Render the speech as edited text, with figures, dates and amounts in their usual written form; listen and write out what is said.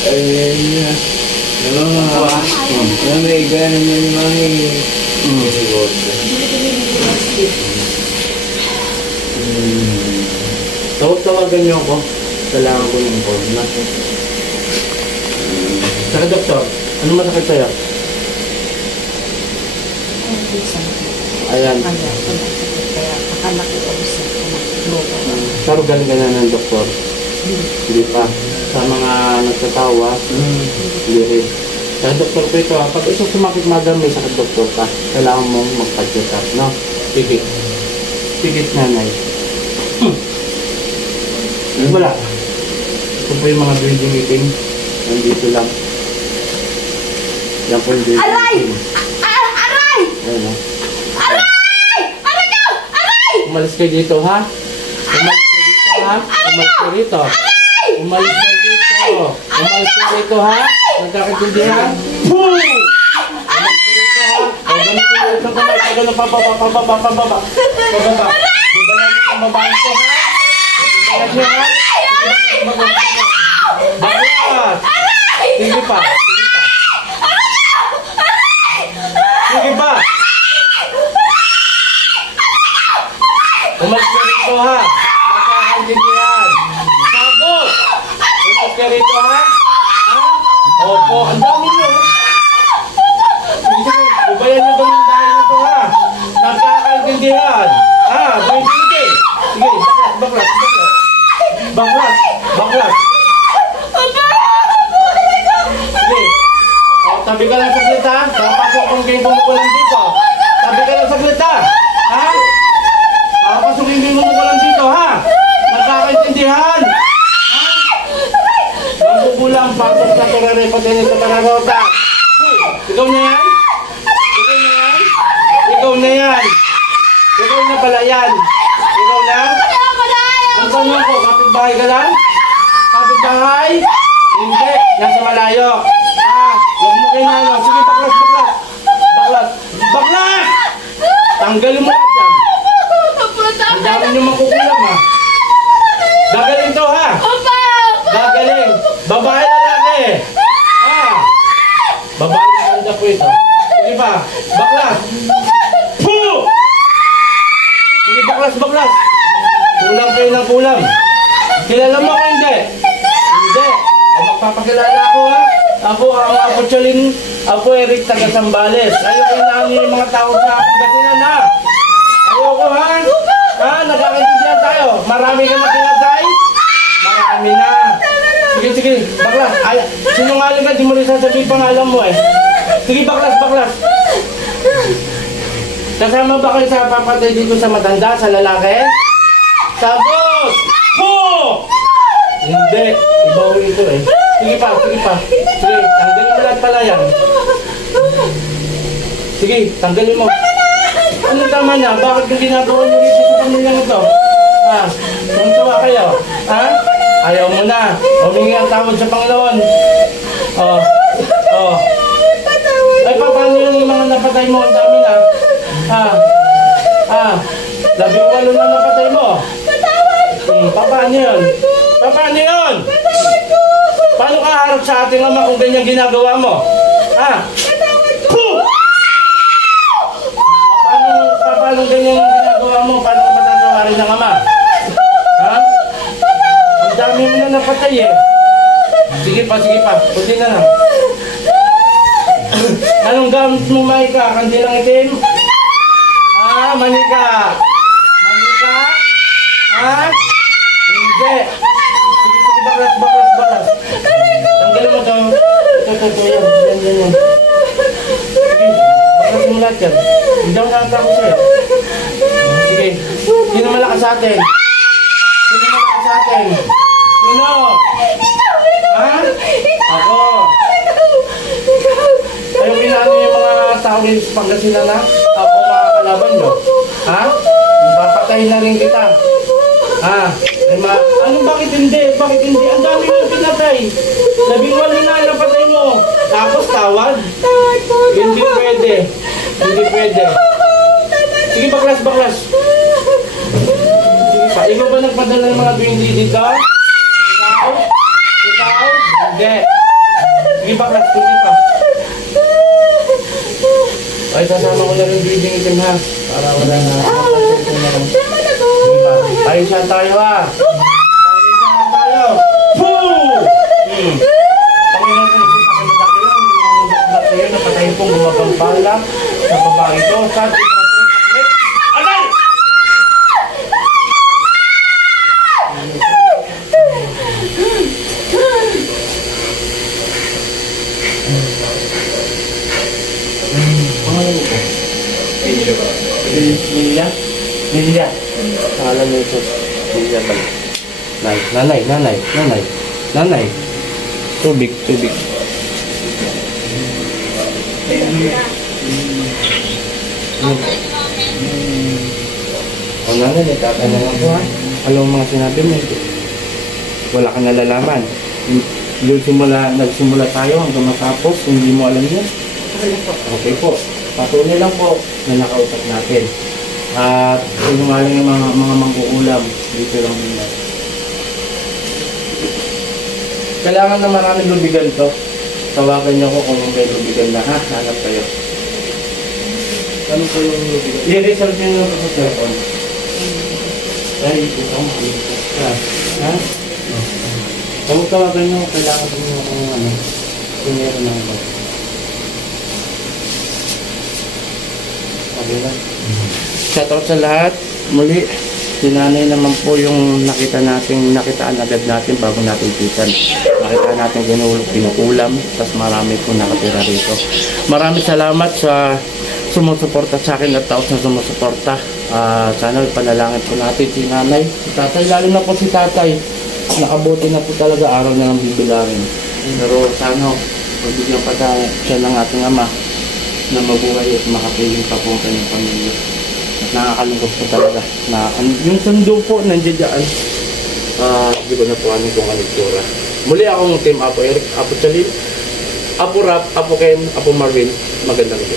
Ay, may gano'n na yung mga tawagan niyo ako. Kailangan ko ng call na. Saka doktor, ano masakit sa'yo? Ayan. Pero galing ka na ng doktor? Hindi pa. Sa mga nagtatawa, hindi rin. Sa doktor ko ito, pag ito sumakit madami sa doktor ka, kailangan mong magpa-check up, no? Pigit. Pigit nanay. Wala. Ito po yung mga building meeting. Nandito lang. Yan po yung building meeting. Aray! Ayan, no? Aray! Aray nyo! Aray! Umalis kayo dito, ha? Umalis kayo dito, ha? Umalis kayo dito. Umalis kayo dito. Umalis kayo dito, ha? Nagkakatindihan? Boom! Umalis kayo dito, ha? O, ganito yung isang kamay. Ganito, pababa. Pababa. Dibayan yung pamabaan ko, ha? Dibayan nyo, ha? Baklas! Sige pa. Sige pa. Umalis ka rito, ha? Nagkakaintindihan. Sagot! Umalis ka rito, ha? Ha? Opo, ang dami nyo. Sige, ubayan nyo ganun dahil nito, ha? Nagkakaintindihan. Ha? Sige. Sige, baklas. Sige. O, tabi ka lang saglit, ha? Papasok kung kayo bumukulan dito. Tabi ka lang saglit, ha? Ha? Papasukin kayo bumukulan dito, ha? Nagkakaintindihan. Ha? Mabubulang pasok sa karare pati nito kararota. Ikaw na yan? Ikaw na pala yan. Ikaw na? Ang tanong ko, kapitbahay ka lang? Kapitbahay? Hindi, nasa malayo. Huwag mo kayo na ano. Sige, baklas! Tanggalin mo lahat yan. Ang dami nyo makukulam, ha? Gagaling to, ha? Gagaling. Babae lalaki. Ha? Babae ganda po ito. Sige pa, baklas. Puh! Sige, baklas. Kulang kayo ng kulang. Kilala mo ko hindi? Hindi. O magpapakilala ako, ha? Ako ang Apo Cholin, Apo Eric taga Sambales. Ayoko inaangin yung mga tao sa Pangasinan, ha? Ayoko, ha? Ha? Nagkakaintindihan tayo. Marami ka na pinatay? Marami na. Sige. Baklas. Sinungaling ka, di mo rin sasabihin pangalan mo, eh. Sige, baklas. Kasama ba kayo sa papatay dito sa matanda, sa lalaki? Sagot! Po! Hindi. Ibaw ito, eh. Sige pa. Sige, tanggalin mo lahat pala yan. Sige, tanggalin mo. Ano tama na? Bakit yung ginagawa nyo rito sa pamilya ito? Ha? Tuntua kayo? Ha? Ayaw mo na. Humingi ang tawad sa Panginoon. Ay, paano yung mga napatay mo? Ang dami na. Ha? 18 na napatay mo. Paano yun? Paano ka harap sa ating ama kung ganyan ginagawa mo? Ha? Paano ganyan ginagawa mo? Paano ka patatawarin ng ama? Ha? Ang dami mo na napatay, eh. Sige pa. Kunti na lang. Anong gamit mo, Maika? Kandilang itim? Manika? Ha? Hindi. Sige, baklas. Tanggalin mo ito. Ito. Yan. Sige, baklas mo lahat yan. Hindi ako nakatapos sa'yo. Sige. Sino malakas sa atin? Sino? Ha? Ako. Ayaw inaano yung mga tao rin sa Pangasinan na ako makakalaban nyo. Ha? Papatayin na rin kita. Ha? Bakit hindi? Ang dami mo pinatay. 18 na napatay mo. Tapos tawad? Hindi pwede. Sige, baklas. Sige pa. Ikaw ba nagpadala ng mga bindi dito? Ikaw? Hindi. Kunti pa, Kat. Kunti pa. Ay, sasama ko na rin breathing itim ha. Para wala na. Tayo siya tayo ha. Tayo. Boom! Panginoon ko naging sa akin madakilang. Mga sa'yo, napatayin pong gumapampala sa babae ito. Sa Aray! Pangalan mo po? Lilia ba? Lilia? Lilia. Pangalan mo ito. Lilia ba? Nanay. Tubig. O nanay, nagkaka na lang po ha. Alam mo mga sinabi mo. Wala kang nalalaman. Nagsimula tayo hanggang matapos, hindi mo alam yun. Okay po. Patuloy lang po na nakausap natin. At sinungaling yung mga mangkukulam. Dito lang nila. Kailangan na maraming lubigan to. Tawagan niyo ako kung may lubigan na ha. Hanap kayo. Ano po yung lubigan? I-reserve niyo lang sa cellphone. Ay, ito ang ha? Kung tawagan niyo, kailangan niyo kung ano. Kung meron na ako. Okay lang. Shoutout sa lahat. Muli, si nanay naman po yung nakitaan agad natin bago natin pitan. Nakita natin kinukulam, tapos marami po nakatira rito. Maraming salamat sa sumusuporta sa akin at taos na sumusuporta. Sana panalangin po natin si nanay, si tatay, lalo na po si tatay. Nakabuti na po talaga, araw na ng bibilangin. Pero sana, pagbigyan pa siya ng ating ama na mabuhay at makapiling pa po ang kanyang pamilya. Nakakalungkot po talaga na yung sundo po nandiyan dyan. Hindi ko na po kung ano itsura. Muli akong Team Apo Eric, Apo Chalil, Apo Rap, Apo Ken, Apo Marvin. Magandang gabi.